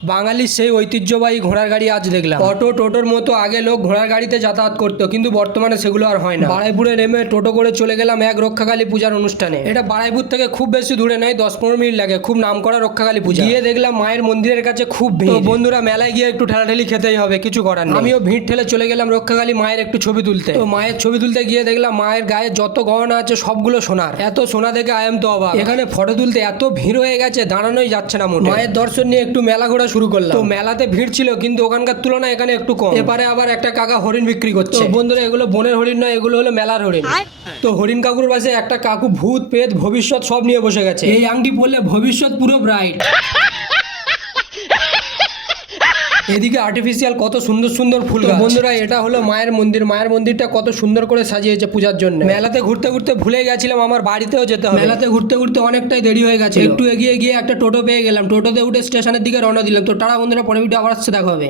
বাঙালির সেই ঐতিহ্যবাহী ঘোড়ার গাড়ি আজ দেখলাম। অটো টোটোর মতো আগে লোক ঘোড়ার গাড়িতে যাতায়াত করতো, কিন্তু বর্তমানে সেগুলো আর হয় না। বারাইপুরে নেমে টোটো করে চলে গেলাম এক রক্ষাকালী পূজার অনুষ্ঠানে। এটা বারাইপুর থেকে খুব বেশি দূরে নয়, 10-15 মিনিট লাগে। খুব নামকরা রক্ষাকালী পূজা। গিয়ে দেখলাম মায়ের মন্দিরের কাছে খুব ভিড়। তো বন্ধুরা, মেলায় গিয়ে একটু ঠেলাঠেলি খেতেই হবে, কিছু করার নেই। আমিও ভিড় ঠেলে চলে গেলাম রক্ষাকালী মায়ের একটু ছবি তুলতে। তো মায়ের ছবি তুলতে গিয়ে দেখলাম মায়ের গায়ে যত গহনা আছে সবগুলো সোনার। এত সোনা দেখে আই এম তো অবাক। এখানে ফটো তুলতে এত ভিড় হয়ে গেছে, দাঁড়ানোই যাচ্ছে না মোটে। মায়ের দর্শন নিয়ে একটু মেলা ঘোরা শুরু করলাম। তো মেলাতে ভিড় ছিল, কিন্তু ওখানকার তুলনায় এখানে একটু কম। এবারে আবার একটা কাকা হরিণ বিক্রি করছে। তো বন্ধুরা, এগুলো বনের হরিণ নয়, এগুলো হলো মেলার হরিণ। তো হরিণ কাকুর পাশে একটা কাকু ভূত প্রেত ভবিষ্যৎ সব নিয়ে বসে গেছে। এই আংটি পরলে ভবিষ্যৎ পুরো ব্রাইট। এদিকে আর্টিফিশিয়াল কত সুন্দর সুন্দর ফুল গাছ। বন্ধুরা, এটা হলো মায়ের মন্দির। মায়ের মন্দিরটা কত সুন্দর করে সাজিয়েছে পূজার জন্য। মেলাতে ঘুরতে ঘুরতে ভুলে গেছিলাম আমার বাড়িতেও যেতে হবে। মেলাতে ঘুরতে ঘুরতে অনেকটাই দেরি হয়ে গেছে। একটু এগিয়ে গিয়ে একটা টোটো পেয়ে গেলাম। টোটোতে উঠে স্টেশনের দিকে রওনা দিলাম। তো টাটা বন্ধুরা, পরে ভিডিও আবার আসছে, দেখা হবে।